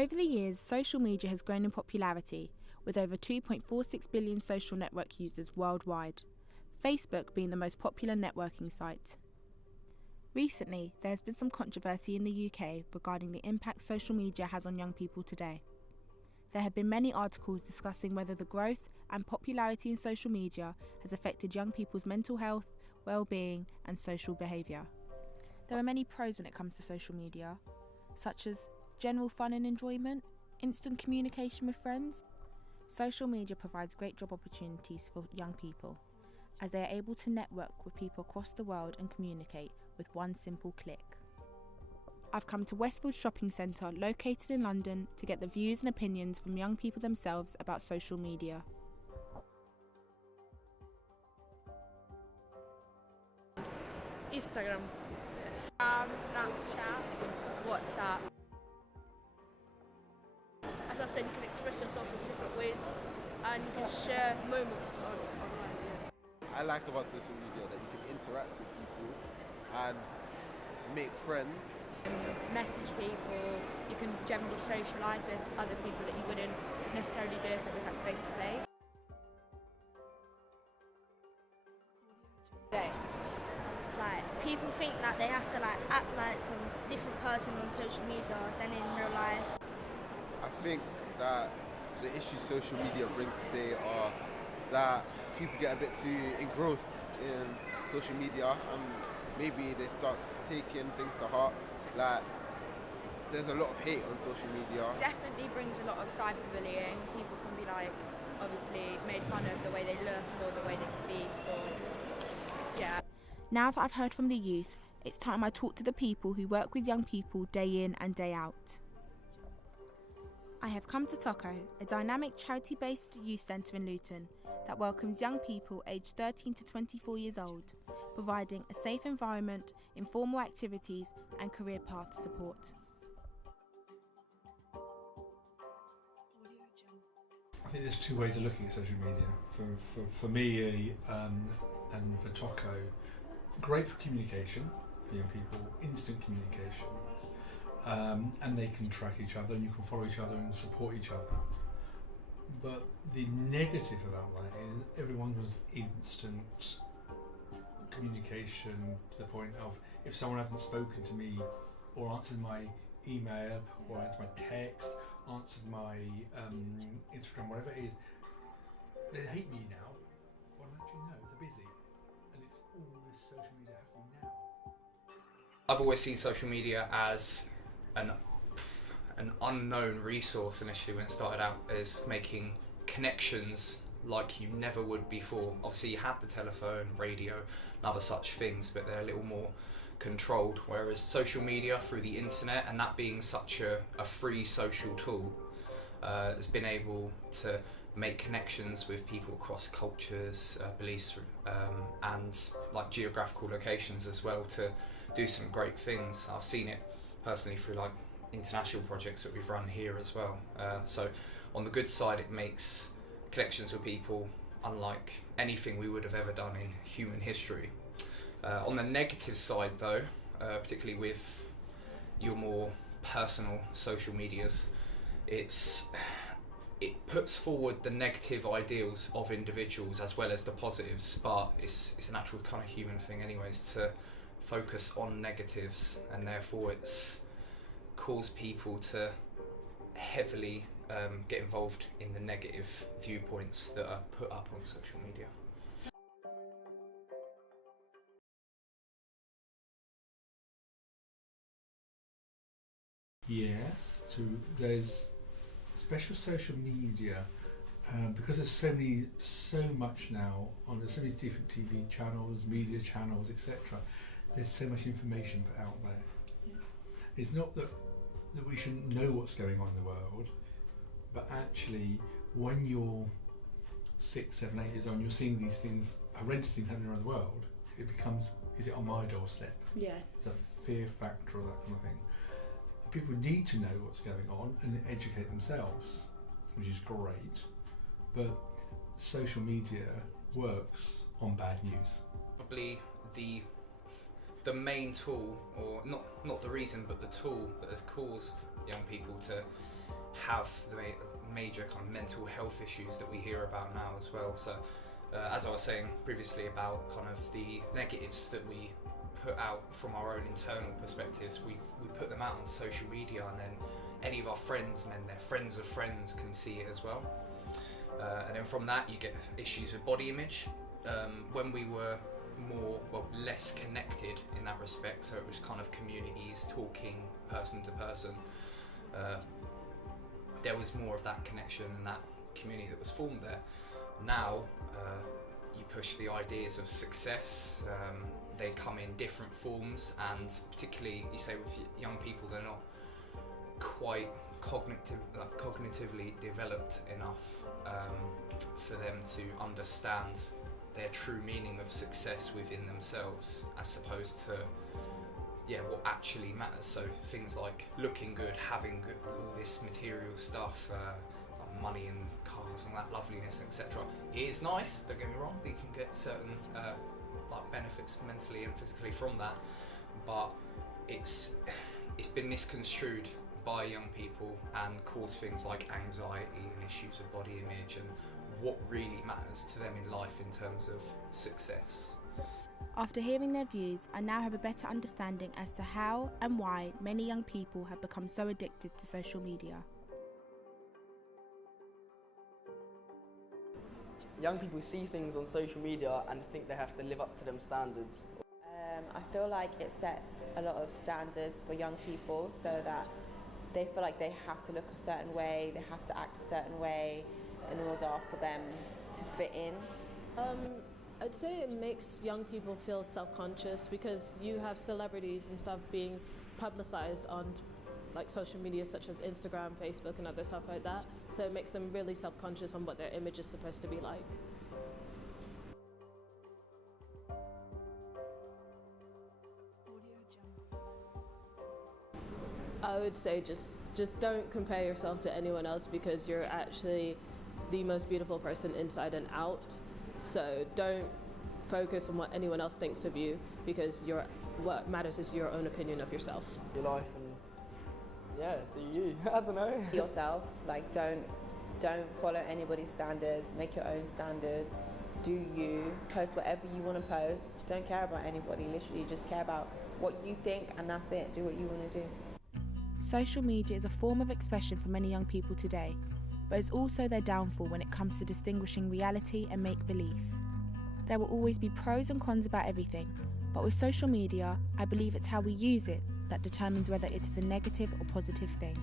Over the years, social media has grown in popularity, with over 2.46 billion social network users worldwide, Facebook being the most popular networking site. Recently, there has been some controversy in the UK regarding the impact social media has on young people today. There have been many articles discussing whether the growth and popularity in social media has affected young people's mental health, well-being and social behaviour. There are many pros when it comes to social media, such as general fun and enjoyment, instant communication with friends. Social media provides great job opportunities for young people, as they are able to network with people across the world and communicate with one simple click. I've come to Westfield Shopping Centre, located in London, to get the views and opinions from young people themselves about social media. Instagram. Snapchat. WhatsApp. As I said, you can express yourself in different ways and you can share moments online. I like about social media that you can interact with people and make friends. Message people. You can generally socialise with other people that you wouldn't necessarily do if it was like face to face. Like, people think that they have to like act like some different person on social media than in real life. I think that the issues social media bring today are that people get a bit too engrossed in social media and maybe they start taking things to heart. Like, there's a lot of hate on social media. Definitely brings a lot of cyberbullying. People can be like, obviously made fun of the way they look or the way they speak or, yeah. Now that I've heard from the youth, it's time I talk to the people who work with young people day in and day out. I have come to Toco, a dynamic charity-based youth centre in Luton that welcomes young people aged 13 to 24 years old, providing a safe environment, informal activities and career path support. I think there's two ways of looking at social media. For me and for Toco, great for communication for young people, instant communication. And they can track each other and you can follow each other and support each other. But the negative about that is everyone wants instant communication to the point of if someone hasn't spoken to me or answered my email or answered my text, answered my Instagram, whatever it is, they hate me now. Well, actually no, they're busy. And it's all this social media has now. I've always seen social media as an unknown resource initially when it started out, as making connections like you never would before. Obviously you had the telephone, radio and other such things, but they're a little more controlled, whereas social media through the internet, and that being such a free social tool, has been able to make connections with people across cultures, beliefs and like geographical locations as well, to do some great things. I've seen it personally through like international projects that we've run here as well. So on the good side, it makes connections with people unlike anything we would have ever done in human history. On the negative side though, particularly with your more personal social medias, it puts forward the negative ideals of individuals as well as the positives, but it's a natural kind of human thing anyways to focus on negatives, and therefore it's caused people to heavily get involved in the negative viewpoints that are put up on social media. Yes, there's special social media because there's so much now on, there's so many different TV channels, media channels, etc. There's so much information put out there. Yeah. It's not that we shouldn't know what's going on in the world, but actually when you're 6, 7, 8 years on, you're seeing these things, horrendous things happening around the world, it becomes, is it on my doorstep? Yeah. It's a fear factor or that kind of thing. People need to know what's going on and educate themselves, which is great, but social media works on bad news. Probably the main tool, or not the reason, but the tool that has caused young people to have the major kind of mental health issues that we hear about now as well. So as I was saying previously about kind of the negatives that we put out from our own internal perspectives, we put them out on social media, and then any of our friends and then their friends of friends can see it as well. And then from that you get issues with body image. When we were less connected in that respect, so it was kind of communities talking person to person, there was more of that connection and that community that was formed there. Now you push the ideas of success, they come in different forms, and particularly you say with young people, they're not quite cognitively developed enough for them to understand their true meaning of success within themselves, as opposed to what actually matters. So things like looking good, having good, all this material stuff, like money and cars and that loveliness, etc. It is nice, don't get me wrong, you can get certain like benefits mentally and physically from that, but it's been misconstrued by young people and cause things like anxiety and issues of body image and what really matters to them in life in terms of success. After hearing their views, I now have a better understanding as to how and why many young people have become so addicted to social media. Young people see things on social media and think they have to live up to them standards. I feel like it sets a lot of standards for young people, so that they feel like they have to look a certain way, they have to act a certain way in order for them to fit in. I'd say it makes young people feel self-conscious, because you have celebrities and stuff being publicized on like social media such as Instagram, Facebook and other stuff like that, so it makes them really self-conscious on what their image is supposed to be like. I would say just don't compare yourself to anyone else, because you're actually the most beautiful person inside and out. So don't focus on what anyone else thinks of you, because what matters is your own opinion of yourself. Your life and do you? I don't know. Yourself, like don't follow anybody's standards, make your own standards, do you, post whatever you want to post, don't care about anybody, literally just care about what you think and that's it, do what you want to do. Social media is a form of expression for many young people today, but it's also their downfall when it comes to distinguishing reality and make-believe. There will always be pros and cons about everything, but with social media, I believe it's how we use it that determines whether it is a negative or positive thing.